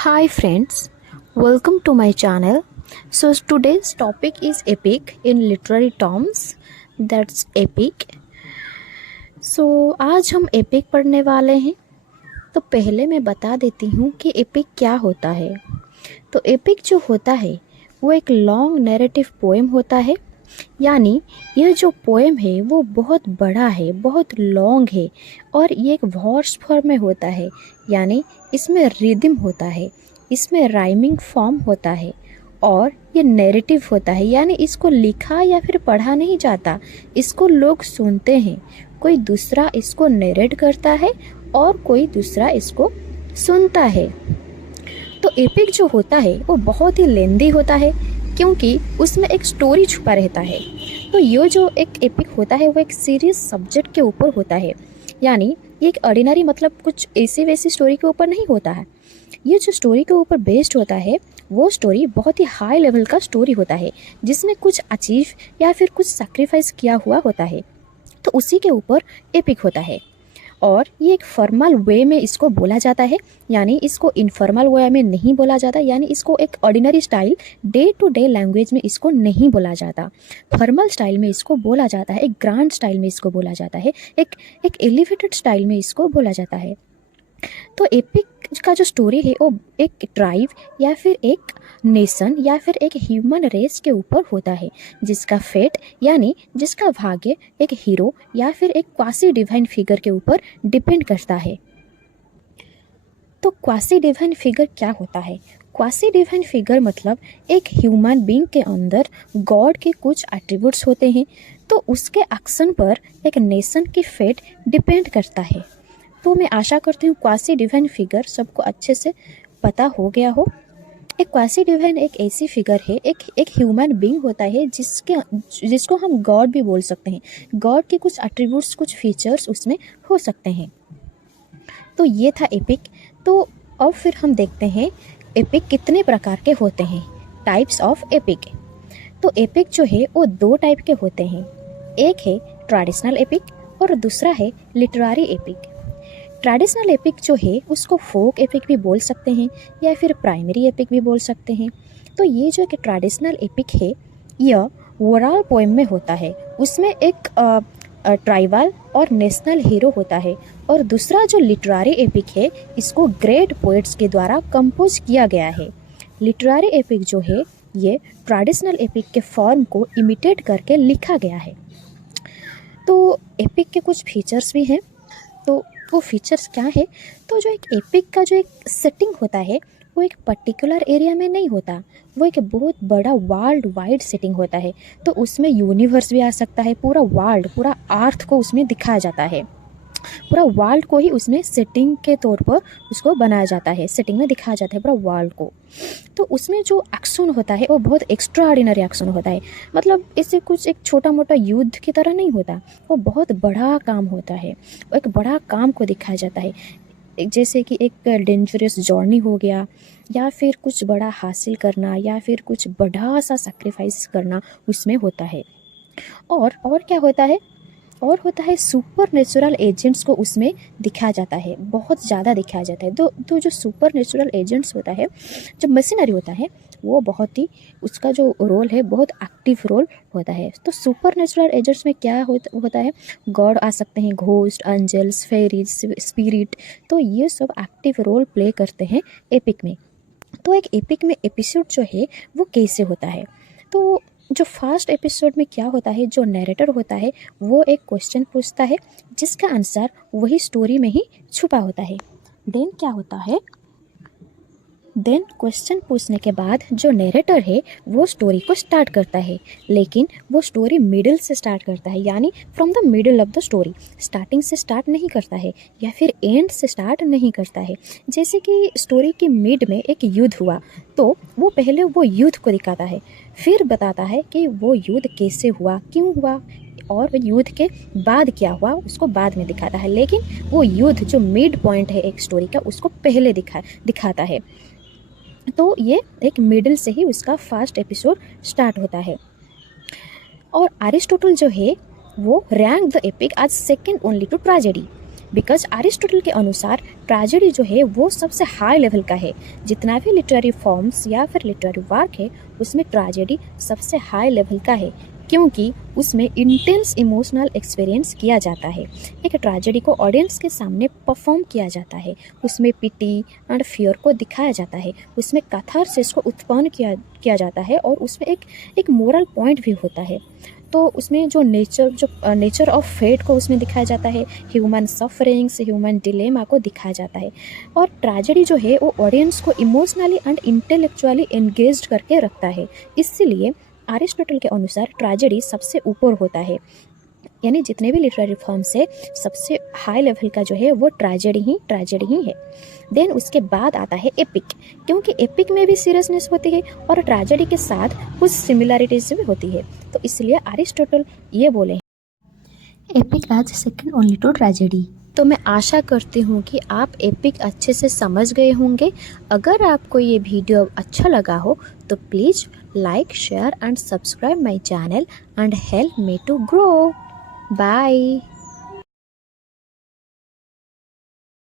Hi friends, welcome to my channel. So today's topic is epic in literary terms. That's epic. So आज हम epic पढ़ने वाले हैं. तो पहले मैं बता देती हूँ कि एपिक क्या होता है. तो एपिक जो होता है वो एक लॉन्ग नैरेटिव पोएम होता है. यानी यह जो पोएम है वो बहुत बड़ा है, बहुत लॉन्ग है और ये एक वर्स फॉर्म में होता है. यानी इसमें रिदम होता है, इसमें राइमिंग फॉर्म होता है और ये नैरेटिव होता है. यानी इसको लिखा या फिर पढ़ा नहीं जाता, इसको लोग सुनते हैं. कोई दूसरा इसको नरेट करता है और कोई दूसरा इसको सुनता है. तो एपिक जो होता है वो बहुत ही लेंदी होता है क्योंकि उसमें एक स्टोरी छुपा रहता है. तो ये जो एक एपिक होता है वो एक सीरियस सब्जेक्ट के ऊपर होता है. यानी ये एक ऑर्डिनरी मतलब कुछ ऐसी वैसी स्टोरी के ऊपर नहीं होता है. ये जो स्टोरी के ऊपर बेस्ड होता है वो स्टोरी बहुत ही हाई लेवल का स्टोरी होता है जिसमें कुछ अचीव या फिर कुछ सैक्रिफाइस किया हुआ होता है. तो उसी के ऊपर एपिक होता है और ये एक फॉर्मल वे में इसको बोला जाता है. यानी इसको इनफॉर्मल वे में नहीं बोला जाता. यानी इसको एक ordinary style day to day language में इसको नहीं बोला जाता. फॉर्मल स्टाइल में इसको बोला जाता है, एक ग्रांड स्टाइल में इसको बोला जाता है, एक एलिवेटेड स्टाइल में इसको बोला जाता है. तो एपिक का जो स्टोरी है वो एक ट्राइब या फिर एक नेशन या फिर एक ह्यूमन रेस के ऊपर होता है जिसका फेट यानी जिसका भाग्य एक हीरो या फिर एक क्वासी डिवाइन फिगर के ऊपर डिपेंड करता है. तो क्वासी डिवाइन फिगर क्या होता है? क्वासी डिवाइन फिगर मतलब एक ह्यूमन बीइंग के अंदर गॉड के कुछ एट्रीब्यूट्स होते हैं. तो उसके एक्शन पर एक नेशन की फेट डिपेंड करता है. तो मैं आशा करती हूँ क्वासी डिवाइन फिगर सबको अच्छे से पता हो गया हो. एक क्वासी डिवाइन एक ऐसी फिगर है, एक ह्यूमन बीइंग होता है जिसको हम गॉड भी बोल सकते हैं. गॉड के कुछ एट्रीब्यूट्स, कुछ फीचर्स उसमें हो सकते हैं. तो ये था एपिक. तो अब फिर हम देखते हैं एपिक कितने प्रकार के होते हैं, टाइप्स ऑफ एपिक. तो एपिक जो है वो दो टाइप के होते हैं. एक है ट्रेडिशनल एपिक और दूसरा है लिटरेरी एपिक. ट्रेडिशनल एपिक जो है उसको फोक एपिक भी बोल सकते हैं या फिर प्राइमरी एपिक भी बोल सकते हैं. तो ये जो एक ट्रेडिशनल एपिक है यह ओवरऑल पोएम में होता है. उसमें एक ट्राइबल और नेशनल हीरो होता है. और दूसरा जो लिटरेरी एपिक है इसको ग्रेट पोएट्स के द्वारा कंपोज किया गया है. लिटरेरी एपिक जो है ये ट्रेडिशनल एपिक के फॉर्म को इमिटेट करके लिखा गया है. तो एपिक के कुछ फीचर्स भी हैं. तो वो फीचर्स क्या है? तो जो एक एपिक का जो एक सेटिंग होता है वो एक पर्टिकुलर एरिया में नहीं होता, वो एक बहुत बड़ा वर्ल्ड वाइड सेटिंग होता है. तो उसमें यूनिवर्स भी आ सकता है, पूरा वर्ल्ड, पूरा अर्थ को उसमें दिखाया जाता है. पूरा वर्ल्ड को ही उसमें सेटिंग के तौर पर उसको बनाया जाता है, सेटिंग में दिखाया जाता है पूरा वर्ल्ड को. तो उसमें जो एक्शन होता है वो बहुत एक्स्ट्रा ऑर्डिनरी एक्शन होता है. मतलब इससे कुछ एक छोटा मोटा युद्ध की तरह नहीं होता, वो बहुत बड़ा काम होता है. वो एक बड़ा काम को दिखाया जाता है, जैसे कि एक डेंजरस जर्नी हो गया या फिर कुछ बड़ा हासिल करना या फिर कुछ बड़ा सा सैक्रिफाइस करना उसमें होता है. और क्या होता है? और होता है सुपर नेचुरल एजेंट्स को उसमें दिखाया जाता है, बहुत ज़्यादा दिखाया जाता है. तो जो सुपर नेचुरल एजेंट्स होता है, जो मशीनरी होता है, वो बहुत ही उसका जो रोल है बहुत एक्टिव रोल होता है. तो सुपर नेचुरल एजेंट्स में क्या होता है? गॉड आ सकते हैं, घोस्ट, एंजल्स, फेरीज, स्पिरिट. तो ये सब एक्टिव रोल प्ले करते हैं एपिक में. तो एक एपिक में एपिसोड जो है वो कैसे होता है? तो जो फर्स्ट एपिसोड में क्या होता है, जो नैरेटर होता है वो एक क्वेश्चन पूछता है जिसका आंसर वही स्टोरी में ही छुपा होता है. देन क्या होता है? देन क्वेश्चन पूछने के बाद जो नैरेटर है वो स्टोरी को स्टार्ट करता है, लेकिन वो स्टोरी मिडिल से स्टार्ट करता है. यानी from the middle of the story, starting से स्टार्ट नहीं करता है या फिर एंड से स्टार्ट नहीं करता है. जैसे कि स्टोरी के मिड में एक युद्ध हुआ तो वो पहले वो युद्ध को दिखाता है, फिर बताता है कि वो युद्ध कैसे हुआ, क्यों हुआ, और युद्ध के बाद क्या हुआ उसको बाद में दिखाता है. लेकिन वो युद्ध जो मिड पॉइंट है एक स्टोरी का उसको पहले दिखाता है. तो ये एक मिडिल से ही उसका फर्स्ट एपिसोड स्टार्ट होता है. और एरिस्टोटल जो है वो rank the epic as second only to tragedy. Because Aristotle के अनुसार ट्रेजेडी जो है वो सबसे हाई लेवल का है। जितना भी लिटरेरी फॉर्म्स या फिर लिटरेरी वर्क है उसमें ट्रेजेडी सबसे हाई लेवल का है, क्योंकि उसमें इंटेंस इमोशनल एक्सपीरियंस किया जाता है। एक ट्रेजेडी को ऑडियंस के सामने परफॉर्म किया जाता है, उसमें पिटी एंड फियर को दिखाया जाता है, उसमें कैथारसिस को उत्पन्न किया जाता है और उसमें एक मोरल पॉइंट भी होता है। तो उसमें जो नेचर ऑफ फेट को उसमें दिखाया जाता है, ह्यूमन सफरिंग्स, ह्यूमन डिलेमा को दिखाया जाता है। और ट्रेजेडी जो है वो ऑडियंस को इमोशनली एंड इंटेलेक्चुअली एंगेज्ड करके रखता है। इसीलिए अरिस्टोटल के अनुसार ट्रेजेडी सबसे ऊपर होता है, यानी जितने भी लिटरेरी फॉर्म्स है सबसे हाई लेवल का जो है वो ट्रेजेडी ही है। देन उसके बाद आता है एपिक, क्योंकि एपिक में भी सीरियसनेस होती है और ट्रेजेडी के साथ कुछ सिमिलैरिटीज भी होती है, तो इसलिए अरिस्टोटल ये बोले epic as second only to tragedy. तो मैं आशा करती हूँ कि आप एपिक अच्छे से समझ गए होंगे। अगर आपको ये वीडियो अच्छा लगा हो तो please like, share and subscribe my channel and help me to grow. Bye.